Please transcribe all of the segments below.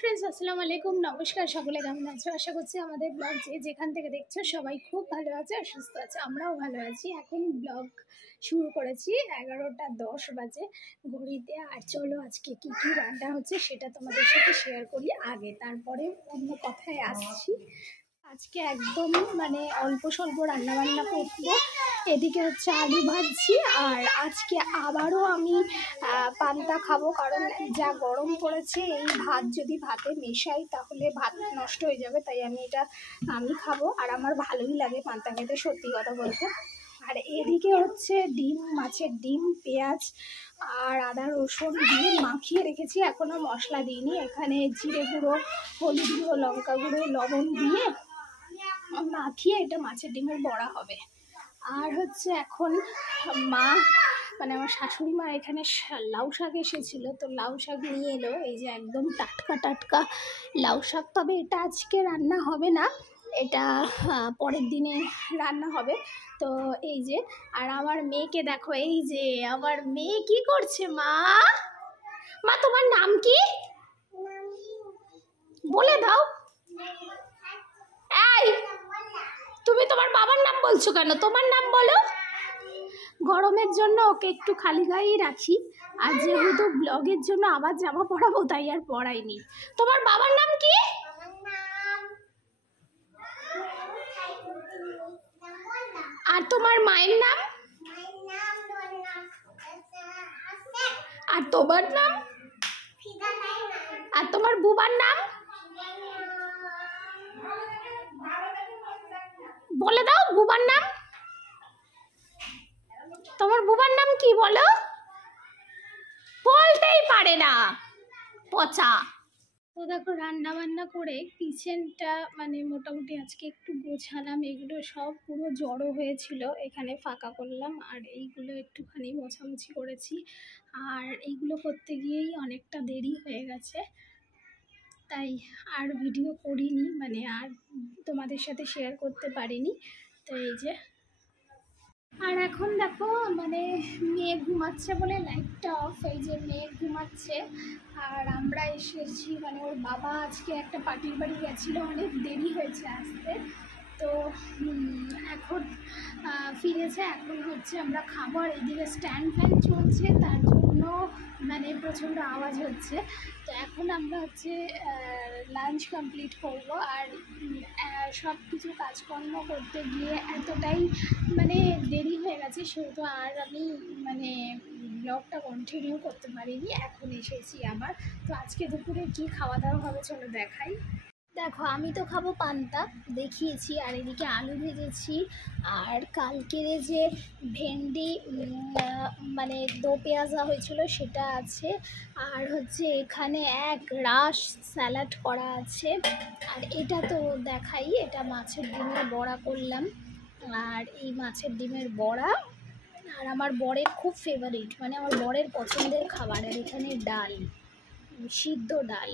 Friends, আসসালামু আলাইকুম, নমস্কার। সকলে কেমন আছো? আশা করছি আমাদের ব্লগ যেখান থেকে দেখছো সবাই খুব ভালো আছে আর সুস্থ আছে। আমরাও ভালো আছি। এখন ব্লগ শুরু করেছি, 11টা 10 বাজে ঘড়িতে। আর চলো আজকে কি কি রান্না হচ্ছে সেটা তোমাদের সাথে শেয়ার করি আগে, তারপরে অন্য কথায় আসছি। আজকে একদম অল্প স্বল্প রান্নাবান্না করবো। এদিকে হচ্ছে আলু ভাজছি। আর আজকে আবারও আমি পান্তা খাবো, কারণ যা গরম পড়েছে এই ভাত যদি ভাতে মেশাই তাহলে ভাত নষ্ট হয়ে যাবে। তাই আমি খাবো। আর আমার ভালোই লাগে পান্তা খেতে, সত্যি কথা বলতে। আর এদিকে হচ্ছে ডিম, মাছের ডিম, পেঁয়াজ আর আদা রসুন দিয়ে মাখিয়ে রেখেছি, এখনও মশলা দিইনি। এখানে জিরে গুঁড়ো, হলুদ গুঁড়ো, লঙ্কা গুঁড়ো, লবণ দিয়ে মাখিয়ে এটা মাছের ডিমের বড়া হবে। আর হচ্ছে এখন মা আমার শাশুড়ি মা এখানে লাউ শাক এসেছিল, তো লাউ শাক নিয়ে এলো। এই যে একদম টাটকা টাটকা লাউ শাক। তবে এটা আজকে রান্না হবে না, এটা পরের দিনে রান্না হবে। তো এই যে, আর আমার মেয়েকে দেখো, এই যে আমার মেয়ে কি করছে। মা মা তোমার নাম কি বলে দাও। এই তুমি তোমার বাবার নাম বলছো কেন? তোমার নাম বলো। গরমের জন্য ওকে একটু খালি গায়েই রাখি, আর যেহেতু ব্লগের জন্য আবার জামা পরাবো তাই আর পরাইনি। তোমার বাবার নাম কি? আর তোমার মায়ের নাম? আর তোমার নাম? আর তোমার বুবার নাম বলে দাও। বুবার নাম? তোমার বুবার নাম কি বলো? বলতেই পারে না, পচা। তো দেখো, রান্না বান্না করে কিচেনটা মোটামুটি আজকে একটু গোছালাম। এগুলো সব পুরো জড়ো হয়েছিল, এখানে ফাঁকা করলাম। আর এইগুলো একটুখানি মোছামুছি করেছি। আর এইগুলো করতে গিয়েই অনেকটা দেরি হয়ে গেছে, তাই আর ভিডিও করিনি, আর তোমাদের সাথে শেয়ার করতে পারিনি। তো এই যে, আর এখন দেখো মেয়ে ঘুমাচ্ছে বলে লাইটটা অফ। এই যে মেয়ে ঘুমাচ্ছে আর আমরা এসেছি। ওর বাবা আজকে একটা পার্টির বাড়ি গেছিলো, অনেক দেরি হয়েছে আসতে। তো এখন ফিরেছে, এখন হচ্ছে আমরা খাবো। আর এইদিকে স্ট্যান্ড ফ্যান চলছে, তার জন্য প্রচণ্ড আওয়াজ হচ্ছে। তো এখন আমরা হচ্ছে লাঞ্চ কমপ্লিট করব। আর সব কিছু কাজকর্ম করতে গিয়ে এতটাই দেরি হয়ে গেছে, সেহেতু আর আমি ব্লগটা কন্টিনিউ করতে পারিনি। এখন এসেছি আবার। তো আজকে দুপুরে কি খাওয়া দাওয়া হবে চলো দেখাই। দেখো, আমি তো খাবো পান্তা, দেখিয়েছি। আর এদিকে আলু ভেজেছি। আর কালকের যে ভেন্ডি দো পেঁয়াজা হয়েছিল সেটা আছে। আর হচ্ছে এখানে এক রাশ স্যালাড করা আছে। আর এটা তো দেখাই, এটা মাছের ডিমের বড়া করলাম। আর এই মাছের ডিমের বড়া আর আমার বরের খুব ফেভারিট, আমার বরের পছন্দের খাবার। আর এখানে ডাল, সিদ্ধ ডাল।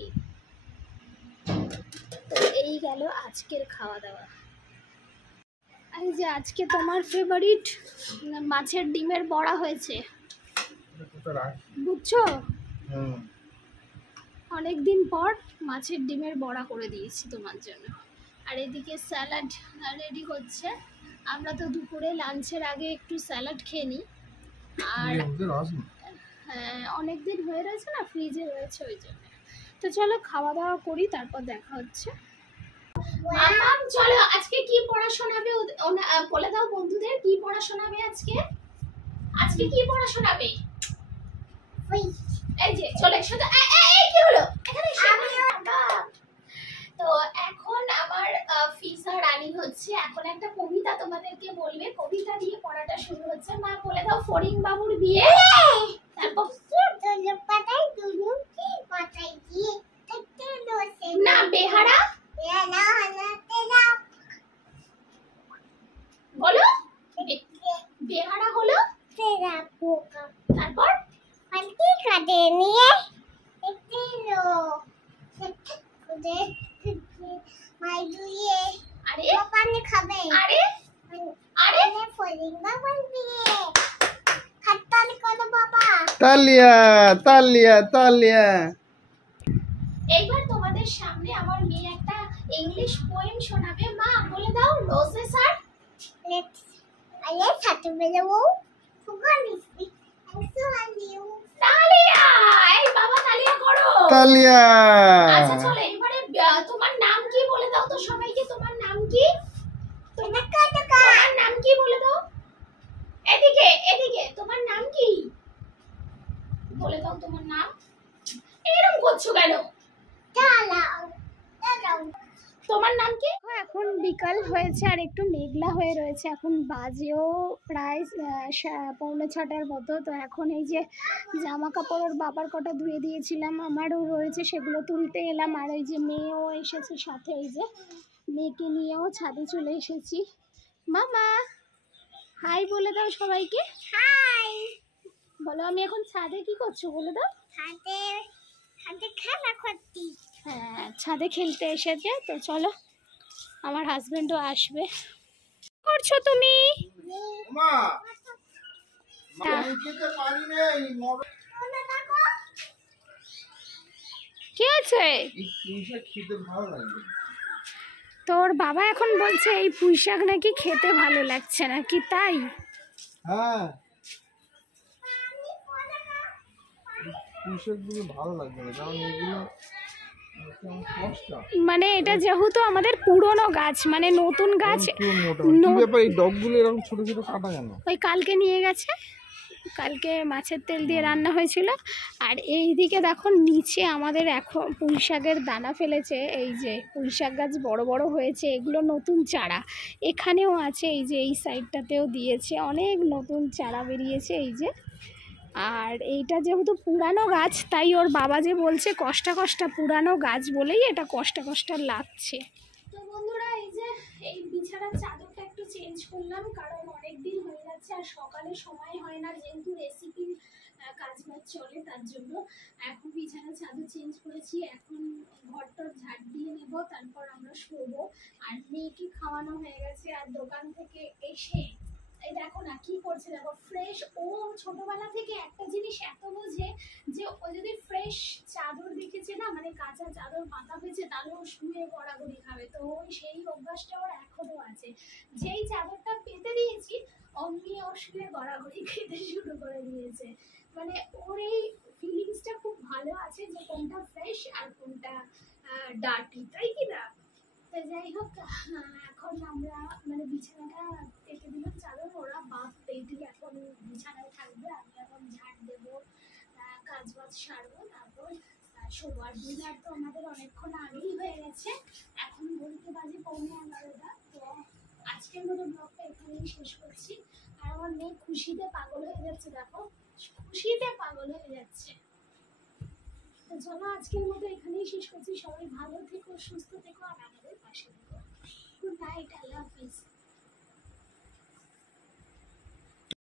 তো এই গেল আজকের খাওয়া দাওয়া। এই যে আজকে তোমার ফেভারিট মাছের ডিমের বড়া হয়েছে, বুঝছো? অনেকদিন পর মাছের ডিমের বড়া করে দিয়েছি তোমার জন্য। আর এদিকে স্যালাড রেডি হচ্ছে। আমরা তো দুপুরে লাঞ্চের আগে একটু স্যালাড খেয়ে নিই। আর হ্যাঁ, অনেকদিন হয়ে রয়েছে না, ফ্রিজে রয়েছে, ওই জন্য। তো চলো খাওয়া দাওয়া করি, তারপর দেখা হচ্ছে। চলো, আজকে কি পড়া শোনাবে বলে দাও বন্ধুদের। কি পড়া শোনাবে আজকে? আজকে কি পড়া শোনাবে? এই যে চলে এসো। এই কি হলো এখানে? তো এখন আমার ফিজা রানী হচ্ছে এখন একটা কবিতা তোমাদেরকে বলবে। কবিতা দিয়ে পড়াটা শুরু হচ্ছে। মা বলে দাও, ফরিং বাবুর বিয়ে। তারপর না, বেহারা বলো। বেহারা হলো তারপর তালিয়া তালিয়া তালিয়া। এইবার তোমাদের সামনে আমার মেয়ে একটা ইংলিশ পোয়েম শোনাবে। মা বলে দাও, রোজেস আর তালিয়া। এই বাবা তালিয়া করো। তালিয়া। আচ্ছা চলো এবারে তোমার নাম কি বলে দাও তো সবাইকে। তোমার নাম কি? তোমার নাম কি বলে দাও। এদিকে এদিকে, তোমার নাম কি বলে দাও। তোমার নাম। এরকম করছো কেন? তোমার নাম কি? এখন বিকাল হয়েছে আর একটু মেঘলা হয়ে রয়েছে। এখন বাজেও প্রায় 5:45 মতো। তো এখন এই যে জামা কাপড় ওর বাবার কটা ধুয়ে দিয়েছিলাম, আমারও রয়েছে, সেগুলো তুলতে এলাম। আর এই যে মেয়েও এসেছে সাথে, এই যে মেয়েকে নিয়েও ছাদে চলে এসেছি। মামা হাই বলে দাও সবাইকে। হাই বলো। আমি এখন ছাদে কি করছো বলে দাও। ছাদে খেলা করছি। হ্যাঁ ছাদে খেলতে এসেছে। তো চলো, আমার হাজবেন্ডও আসবে। করছো তুমি? কি আছে? তোর বাবা এখন বলছে এই পুঁই শাক নাকি খেতে ভালো লাগছে না, কি তাই? হ্যাঁ ভালো লাগবে না, কারণ এগুলো মানে এটা যেহেতু আমাদের পুরনো গাছ, মানে নতুন গাছ। এই ডগগুলো এরকম ছোট ছোট কাটা কেন? ওই কালকে নিয়ে গেছে, কালকে মাছের তেল দিয়ে রান্না হয়েছিল। আর এই দিকে দেখো নিচে আমাদের এখন পুঁই শাকের দানা ফেলেছে। এই যে পুঁই শাক গাছ বড় বড় হয়েছে, এগুলো নতুন চারা। এখানেও আছে, এই যে এই সাইডটাতেও দিয়েছে, অনেক নতুন চারা বেরিয়েছে এই যে। আর এইটা যেহেতু পুরানো গাছ, তাই ওর বাবা যে বলছে কষ্টা কষ্টা, পুরানো গাছ বলেই এটা কষ্টা কষ্টা লাগছে। তো বন্ধুরা এই যে এই বিছানার চাদরটা একটু চেঞ্জ করলাম, কারণ অনেক দিন হয়ে যাচ্ছে আর সকালে সময় হয় না, যেহেতু রেসিপির কাজ বাজ চলে তার জন্য। এখন বিছানার চাদর চেঞ্জ করেছি, এখন ঘরটর ঝাড় দিয়ে নেব, তারপর আমরা শোবো। আর মেয়েকে খাওয়ানো হয়ে গেছে। আর দোকান থেকে এসে এই দেখো না কি করছে, দেখো ফ্রেশ। ও ছোটবেলা থেকে একটা জিনিস এত বোঝে যে ও যদি ফ্রেশ চাদর দেখেছে না, মানে কাঁচা চাদর পাতা হয়েছে, তাহলে ও শুয়ে গড়াগড়ি খাবে। তো ওই সেই অভ্যাসটা ওর এখনো আছে। যেই চাদরটা পেতে দিয়েছি অমনি ও শুয়ে গড়াগড়ি খেতে শুরু করে দিয়েছে। মানে ওর এই ফিলিংসটা খুব ভালো আছে যে কোনটা ফ্রেশ আর কোনটা ডার্টি, তাই কি না? তো যাই হোক, এখন আমরা মানে বিছানাটা পেতে দিলাম চাদর, ওরা বাপ পেতে এখন বিছানায় থাকবে। আমি এখন ঝাড় দেবো, কাজ বাজ সারবো, তারপর শোবার। ডিনার তো আমাদের অনেকক্ষণ আগেই হয়ে গেছে, এখন বলতে বাজে 11:15। তো আজকের মতো ব্লগটা এখানেই শেষ করছি। আর আমার মেয়ে খুশিতে পাগল হয়ে যাচ্ছে, দেখো খুশিতে পাগল হয়ে যাচ্ছে। তো চলো আজকের মতো এখানেই শেষ করছি। সবাই ভালো থেকো, সুস্থ থেকো আর আমাদের পাশে থেকো। গুড নাইট, আল্লাহ হাফিজ।